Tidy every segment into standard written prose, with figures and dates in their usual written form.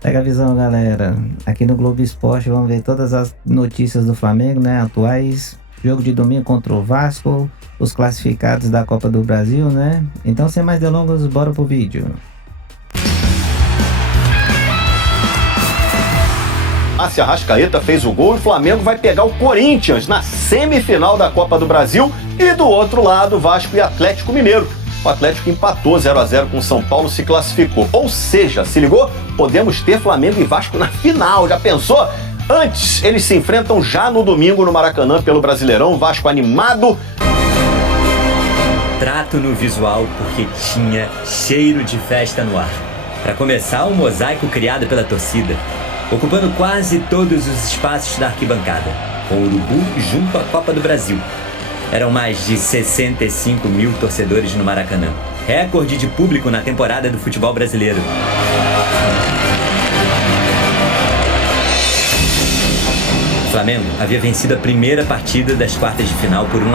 Pega a visão, galera. Aqui no Globo Esporte vamos ver todas as notícias do Flamengo, né? Atuais. Jogo de domingo contra o Vasco. Os classificados da Copa do Brasil, né? Então, sem mais delongas, bora pro vídeo. Márcio Arrascaeta fez o gol e o Flamengo vai pegar o Corinthians na semifinal da Copa do Brasil. E do outro lado, Vasco e Atlético Mineiro. O Atlético empatou 0-0 com o São Paulo, se classificou. Ou seja, se ligou? Podemos ter Flamengo e Vasco na final. Já pensou? Antes, eles se enfrentam já no domingo no Maracanã pelo Brasileirão. Vasco animado. Trato no visual porque tinha cheiro de festa no ar. Para começar, o mosaico criado pela torcida, ocupando quase todos os espaços da arquibancada, com o Urubu junto à Copa do Brasil. Eram mais de 65 mil torcedores no Maracanã, recorde de público na temporada do futebol brasileiro. O Flamengo havia vencido a primeira partida das quartas de final por 1-0.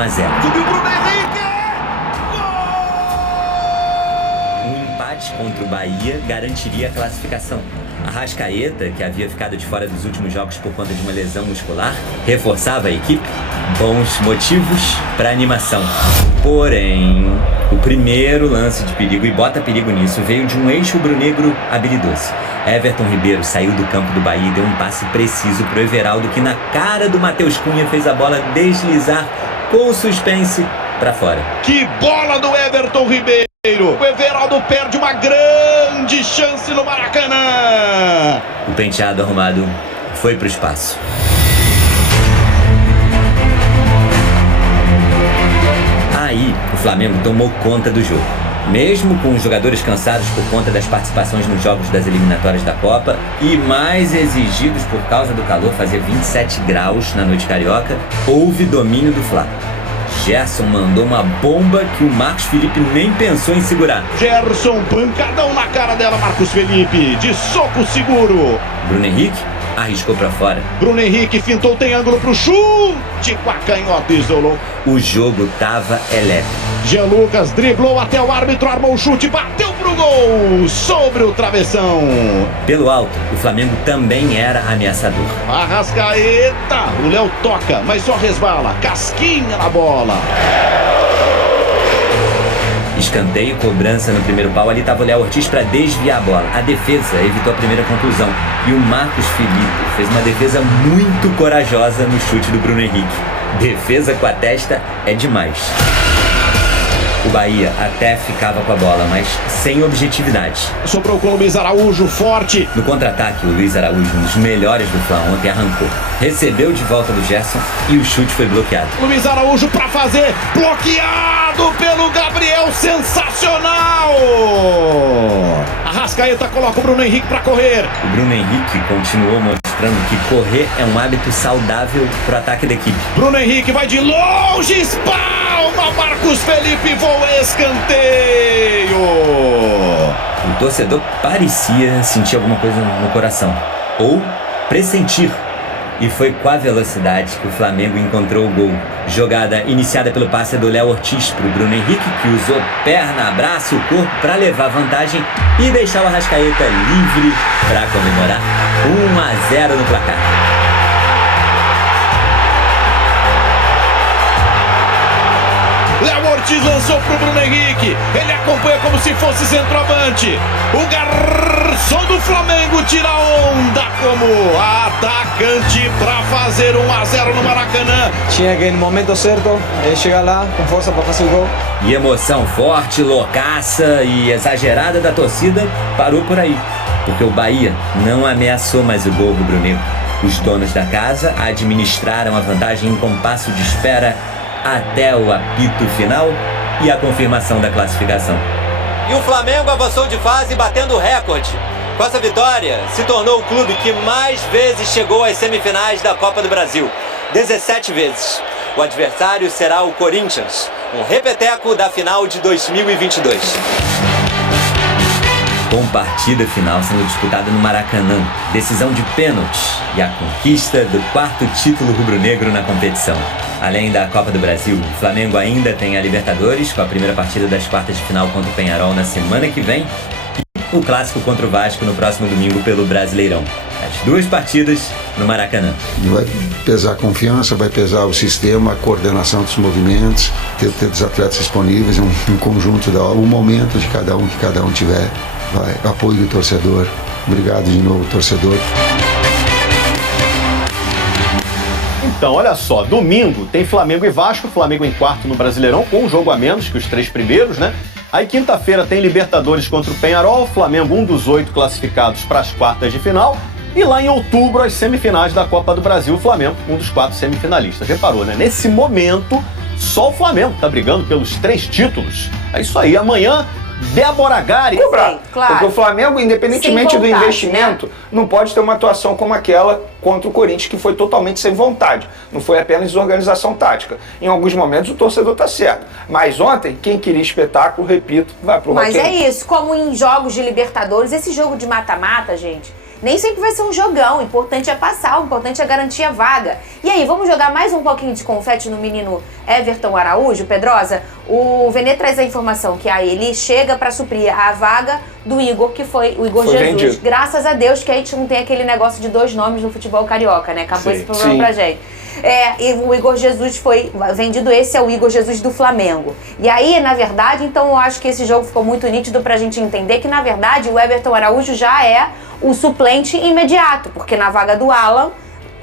Um empate contra o Bahia garantiria a classificação. Arrascaeta, que havia ficado de fora dos últimos jogos por conta de uma lesão muscular, reforçava a equipe. Bons motivos para animação. Porém, o primeiro lance de perigo, e bota perigo nisso, veio de um ex-rubro-negro habilidoso. Everton Ribeiro saiu do campo do Bahia e deu um passe preciso pro Everaldo, que na cara do Matheus Cunha fez a bola deslizar com suspense para fora. Que bola do Everton Ribeiro! O Everaldo perde uma grande chance no Maracanã. O penteado arrumado foi pro espaço. Aí, o Flamengo tomou conta do jogo. Mesmo com os jogadores cansados por conta das participações nos jogos das eliminatórias da Copa e mais exigidos por causa do calor, fazia 27 graus na noite carioca, houve domínio do Fla. Gerson mandou uma bomba que o Marcos Felipe nem pensou em segurar. Gerson, pancadão na cara dela, Marcos Felipe, de soco seguro. Bruno Henrique arriscou pra fora. Bruno Henrique fintou, tem ângulo pro chute com a canhota, isolou. O jogo tava elétrico. Jean Lucas driblou até o árbitro, armou o chute, bateu pro gol, sobre o travessão. Pelo alto, o Flamengo também era ameaçador. Arrascaeta, o Léo toca, mas só resbala, casquinha na bola. Escanteio, cobrança no primeiro pau, ali estava o Léo Ortiz para desviar a bola. A defesa evitou a primeira conclusão. E o Marcos Felipe fez uma defesa muito corajosa no chute do Bruno Henrique. Defesa com a testa é demais. O Bahia até ficava com a bola, mas sem objetividade. Sobrou com o Luiz Araújo, forte. No contra-ataque, o Luiz Araújo, um dos melhores do Fla ontem, arrancou. Recebeu de volta do Gerson e o chute foi bloqueado. Luiz Araújo para fazer, bloqueado pelo Gabriel, sensacional! Arrascaeta coloca o Bruno Henrique para correr. O Bruno Henrique continuou mostrando que correr é um hábito saudável para o ataque da equipe. Bruno Henrique vai de longe, espalma, Marcos Felipe voa, escanteio. O torcedor parecia sentir alguma coisa no coração, ou pressentir. E foi com a velocidade que o Flamengo encontrou o gol. Jogada iniciada pelo passe do Léo Ortiz para o Bruno Henrique, que usou perna, braço, corpo para levar vantagem e deixar o Arrascaeta livre para comemorar 1-0 no placar. Léo Ortiz lançou pro Bruno Henrique, ele acompanha como se fosse centroavante. O garçom do Flamengo tira onda como atacante para fazer 1-0 no Maracanã. Tinha que no momento certo chegar lá com força para fazer o gol. E emoção forte, loucaça e exagerada da torcida parou por aí, porque o Bahia não ameaçou mais o gol rubro-negro. Os donos da casa administraram a vantagem em compasso de espera até o apito final e a confirmação da classificação. E o Flamengo avançou de fase batendo recorde. Com essa vitória, se tornou o clube que mais vezes chegou às semifinais da Copa do Brasil. 17 vezes. O adversário será o Corinthians, um repeteco da final de 2022. Com partida final sendo disputada no Maracanã, decisão de pênalti e a conquista do 4º título rubro-negro na competição. Além da Copa do Brasil, o Flamengo ainda tem a Libertadores, com a primeira partida das quartas de final contra o Peñarol na semana que vem, e o clássico contra o Vasco no próximo domingo pelo Brasileirão. As 2 partidas no Maracanã. Vai pesar a confiança, vai pesar o sistema, a coordenação dos movimentos, ter os atletas disponíveis, um conjunto, um momento de cada um que cada um tiver. Apoio do torcedor. Obrigado de novo, torcedor. Então, olha só, domingo tem Flamengo e Vasco, Flamengo em quarto no Brasileirão, com um jogo a menos que os 3 primeiros, né? Aí quinta-feira tem Libertadores contra o Peñarol, Flamengo um dos 8 classificados para as quartas de final. E lá em outubro, as semifinais da Copa do Brasil, o Flamengo, um dos 4 semifinalistas. Reparou, né? Nesse momento, só o Flamengo está brigando pelos 3 títulos. É isso aí, amanhã... Débora Gari. Sim, claro. Porque o Flamengo, independentemente do investimento, não pode ter uma atuação como aquela contra o Corinthians, que foi totalmente sem vontade. Não foi apenas desorganização tática. Em alguns momentos o torcedor está certo. Mas ontem, quem queria espetáculo, repito, vai pro Mas é isso, como em jogos de Libertadores, esse jogo de mata-mata, gente, nem sempre vai ser um jogão. O importante é passar, o importante é garantir a vaga. E aí, vamos jogar mais um pouquinho de confete no menino Everton Araújo, Pedrosa? O Vene traz a informação que aí ele chega para suprir a vaga do Igor, que foi o Igor Jesus. Vendido. Graças a Deus que a gente não tem aquele negócio de 2 nomes no futebol carioca, né? Acabou esse problema pra gente. E o Igor Jesus foi vendido, esse é o Igor Jesus do Flamengo. E aí, na verdade, então eu acho que esse jogo ficou muito nítido pra gente entender que, na verdade, o Everton Araújo já é o suplente imediato, porque na vaga do Alan,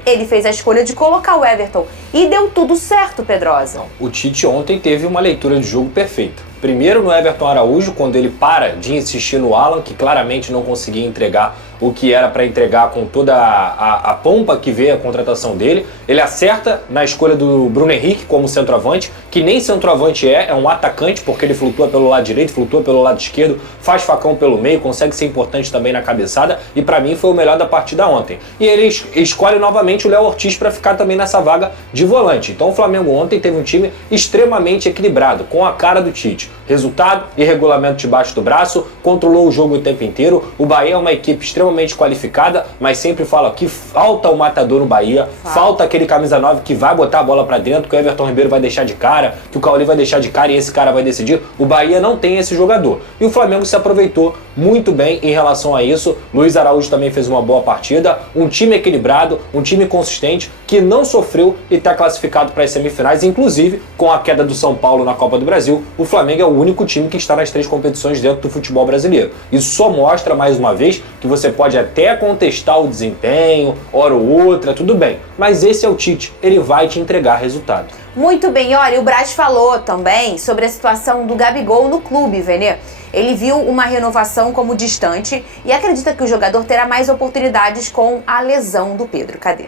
ele fez a escolha de colocar o Everton. E deu tudo certo, Pedrosa. O Tite ontem teve uma leitura de jogo perfeita. Primeiro no Everton Araújo, quando ele para de insistir no Alan, que claramente não conseguia entregar o que era para entregar com toda a pompa que veio a contratação dele. Ele acerta na escolha do Bruno Henrique como centroavante, que nem centroavante é um atacante, porque ele flutua pelo lado direito, flutua pelo lado esquerdo, faz facão pelo meio, consegue ser importante também na cabeçada, e para mim foi o melhor da partida ontem. E ele escolhe novamente o Léo Ortiz para ficar também nessa vaga de volante. Então o Flamengo ontem teve um time extremamente equilibrado, com a cara do Tite. Resultado e regulamento debaixo do braço, controlou o jogo o tempo inteiro. O Bahia é uma equipe extremamente qualificada, mas sempre falo aqui, falta o matador no Bahia, falta aquele camisa 9 que vai botar a bola pra dentro, que o Everton Ribeiro vai deixar de cara, que o Cauli vai deixar de cara e esse cara vai decidir. O Bahia não tem esse jogador. E o Flamengo se aproveitou muito bem em relação a isso. Luiz Araújo também fez uma boa partida, um time equilibrado, um time consistente, que não sofreu e está classificado para as semifinais, inclusive com a queda do São Paulo na Copa do Brasil. O Flamengo é o único time que está nas 3 competições dentro do futebol brasileiro. Isso só mostra, mais uma vez, que você pode até contestar o desempenho, hora ou outra, tudo bem. Mas esse é o Tite, ele vai te entregar resultado. Muito bem, olha, o Braz falou também sobre a situação do Gabigol no clube, Vene. Ele viu uma renovação como distante e acredita que o jogador terá mais oportunidades com a lesão do Pedro. Cadê?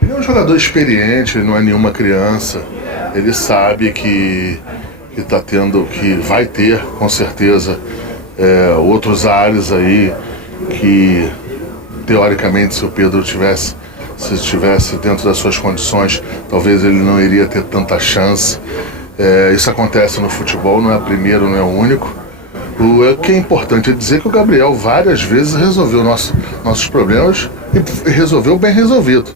Ele é um jogador experiente, ele não é nenhuma criança. Ele sabe que vai ter, com certeza, outros ares aí que, teoricamente, se o Pedro se estivesse dentro das suas condições, talvez ele não iria ter tanta chance. Isso acontece no futebol, não é o primeiro, não é o único. O que é importante é dizer que o Gabriel várias vezes resolveu nossos problemas e resolveu bem resolvido.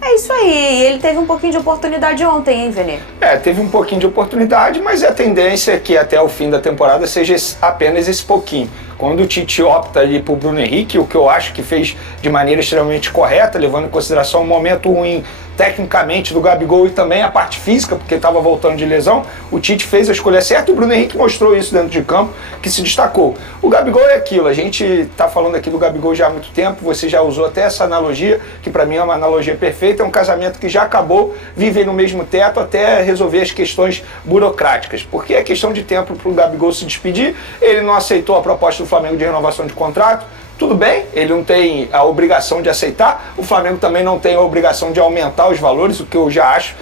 É isso aí, ele teve um pouquinho de oportunidade ontem, hein, Vene? Teve um pouquinho de oportunidade, mas a tendência é que até o fim da temporada seja apenas esse pouquinho. Quando o Tite opta ali pro Bruno Henrique, o que eu acho que fez de maneira extremamente correta, levando em consideração o momento ruim tecnicamente do Gabigol e também a parte física, porque estava voltando de lesão, o Tite fez a escolha certa e o Bruno Henrique mostrou isso dentro de campo, que se destacou. O Gabigol é aquilo, a gente está falando aqui do Gabigol já há muito tempo, você já usou até essa analogia, que para mim é uma analogia perfeita, é um casamento que já acabou, vivem no mesmo teto até resolver as questões burocráticas, porque é questão de tempo para o Gabigol se despedir, ele não aceitou a proposta do Flamengo de renovação de contrato, tudo bem, ele não tem a obrigação de aceitar, o Flamengo também não tem a obrigação de aumentar os valores, o que eu já acho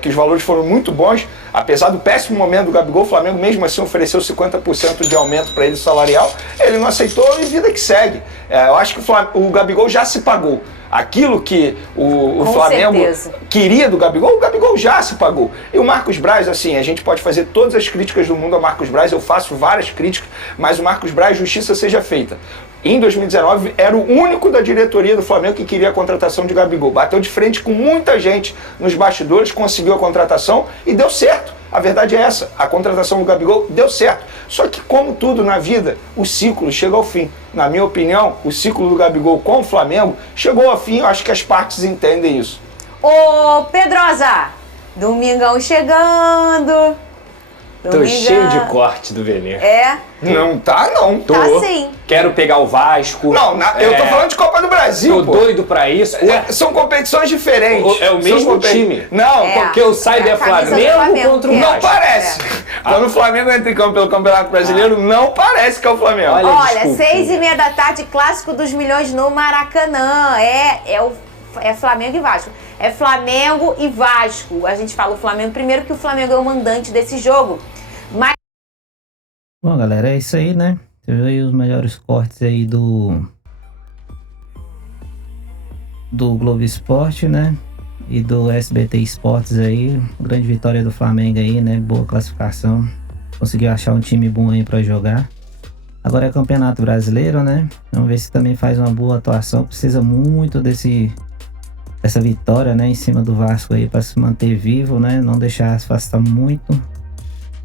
que os valores foram muito bons, apesar do péssimo momento do Gabigol, o Flamengo mesmo assim ofereceu 50% de aumento para ele salarial, ele não aceitou e vida que segue. Eu acho que o Gabigol já se pagou. Aquilo que o Flamengo queria do Gabigol, o Gabigol já se pagou. E o Marcos Braz, assim, a gente pode fazer todas as críticas do mundo ao Marcos Braz, eu faço várias críticas, mas o Marcos Braz, justiça seja feita. em 2019, era o único da diretoria do Flamengo que queria a contratação de Gabigol. Bateu de frente com muita gente nos bastidores, conseguiu a contratação e deu certo. A verdade é essa, a contratação do Gabigol deu certo. Só que, como tudo na vida, o ciclo chega ao fim. Na minha opinião, o ciclo do Gabigol com o Flamengo chegou ao fim, eu acho que as partes entendem isso. Ô, Pedrosa, domingão chegando. Tô cheio de corte do Venê. É? Não tá, não. Tô. Tá sim. Quero pegar o Vasco. Não, eu tô falando de Copa do Brasil, Tô pô. doido pra isso. São competições diferentes. É o mesmo time. Não, porque o Saiba é Flamengo contra o Não Vasco. parece. Quando o Flamengo entra em campo pelo Campeonato Brasileiro, não parece que é o Flamengo. Olha, 6h30 da tarde, Clássico dos Milhões no Maracanã. É Flamengo e Vasco. É Flamengo e Vasco. A gente fala o Flamengo primeiro, que o Flamengo é o mandante desse jogo. Mas... Bom, galera, é isso aí, né? Você viu aí os melhores cortes aí do Globo Esporte, né? E do SBT Esportes aí. Grande vitória do Flamengo aí, né? Boa classificação. Conseguiu achar um time bom aí pra jogar. Agora é Campeonato Brasileiro, né? Vamos ver se também faz uma boa atuação. Precisa muito dessa vitória, né? Em cima do Vasco aí pra se manter vivo, né? Não deixar afastar muito.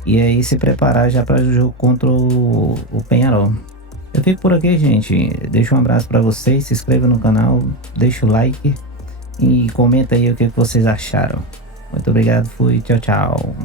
E aí se preparar já para o jogo contra o Peñarol. Eu fico por aqui, gente. Deixa um abraço para vocês. Se inscreva no canal, deixa o like e comenta aí o que vocês acharam. Muito obrigado, fui, tchau, tchau.